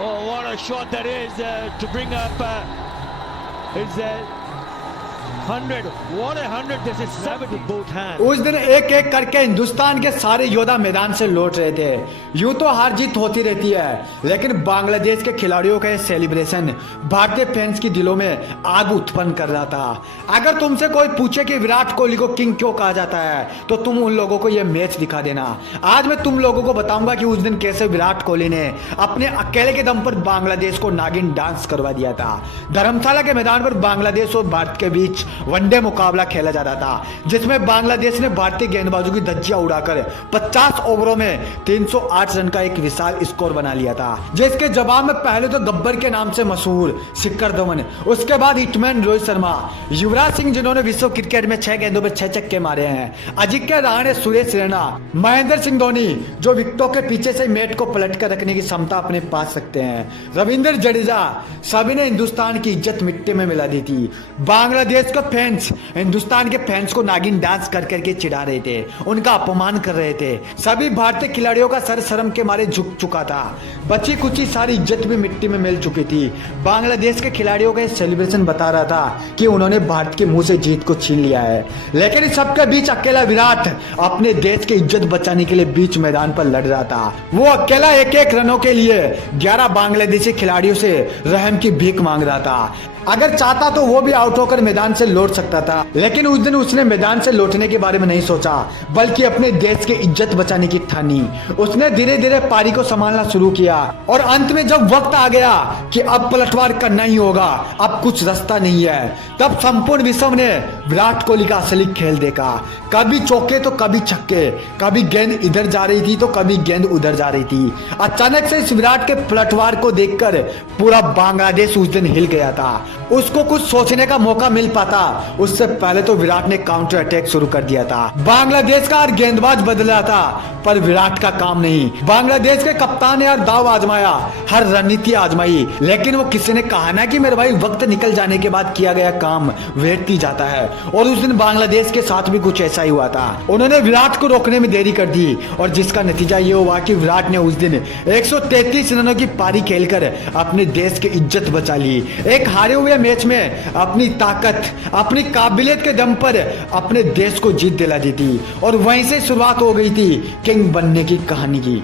Oh, what a shot that is to bring up his 100. What a 100 this is, 70 both hands. उस दिन एक एक करके हिंदुस्तान के सारे योद्धा मैदान से लौट रहे थे। यूं तो हार जीत होती रहती है, लेकिन बांग्लादेश के खिलाड़ियों का ये सेलिब्रेशन भारतीय फैंस की दिलों में आग उत्पन्न कर रहा था। अगर तुमसे कोई पूछे कि विराट कोहली को किंग क्यों कहा जाता है, तो तुम उन लोगों को ये मैच दिखा देना। आज मैं तुम लोगों को बताऊंगा कि उस दिन कैसे विराट कोहली ने अपने अकेले के दम पर बांग्लादेश को नागिन डांस करवा दिया था। धर्मशाला के मैदान पर बांग्लादेश और भारत के बीच वनडे मुकाबला खेला जा रहा था, जिसमें बांग्लादेश ने भारतीय गेंदबाजों की धज्जियां उड़ाकर 50 ओवरों में 308 रन का एक विशाल स्कोर बना लिया था। जिसके जवाब में पहले तो गब्बर के नाम से मशहूर शिखर धवन, उसके बाद हिटमैन रोहित शर्मा, युवराज सिंह जिन्होंने विश्व क्रिकेट में 6 गेंदों में 6 छक्के मारे हैं, अजिंक्य रहाणे, सुरेश रैना, महेंद्र सिंह धोनी जो विकेटों के पीछे से मैच को पलट कर रखने की क्षमता अपने पास रखते हैं, रविंद्र जडेजा, सभी ने हिंदुस्तान की इज्जत मिट्टी में मिला दी थी। बांग्लादेश के फैंस हिंदुस्तान के फैंस को नागिन डांस कर करके चिढ़ा रहे थे, उनका अपमान कर रहे थे। सभी भारतीय खिलाड़ियों का सर शर्म के मारे झुक चुका था, बची कुची सारी इज्जत भी मिट्टी में मिल चुकी थी। बांग्लादेश के खिलाड़ियों का सेलिब्रेशन बता रहा था कि उन्होंने भारत के मुंह से जीत को छीन लिया है, लेकिन इस सबके बीच अकेला विराट अपने देश की इज्जत बचाने के लिए बीच मैदान पर लड़ रहा था। वो अकेला एक एक रनों के लिए 11 बांग्लादेशी खिलाड़ियों से रहम की भीख मांग रहा था। अगर चाहता तो वो भी आउट होकर मैदान से लौट सकता था, लेकिन उस दिन उसने मैदान से लौटने के बारे में नहीं सोचा, बल्कि अपने देश की इज्जत बचाने की ठानी। उसने धीरे धीरे पारी को संभालना शुरू किया और अंत में जब वक्त आ गया कि अब पलटवार करना ही होगा, अब कुछ रास्ता नहीं है, तब संपूर्ण विश्व ने विराट कोहली का असली खेल देखा। कभी चौके तो कभी छक्के, कभी गेंद इधर जा रही थी तो कभी गेंद उधर जा रही थी। अचानक से इस विराट के पलटवार को देखकर पूरा बांग्लादेश उस दिन हिल गया था। उसको कुछ सोचने का मौका मिल पाता, उससे पहले तो विराट ने काउंटर अटैक शुरू कर दिया था। बांग्लादेश का हर गेंदबाज बदला था, पर विराट का काम नहीं। बांग्लादेश के कप्तान ने हर दाव आजमाया, हर रणनीति आजमाई, लेकिन वो किसी ने कहा ना कि मेरे भाई वक्त निकल जाने के बाद किया गया काम व्यर्थ ही जाता है। और उस दिन बांग्लादेश के साथ भी कुछ ऐसा ही हुआ था। उन्होंने विराट को रोकने में देरी कर दी और जिसका नतीजा ये हुआ कि विराट ने उस दिन 133 रनों की पारी खेलकर अपने देश की इज्जत बचा ली। एक हारे हुए मैच में अपनी ताकत, अपनी काबिलियत के दम पर अपने देश को जीत दिला दी थी और वहीं से शुरुआत हो गई थी किंग बनने की कहानी की।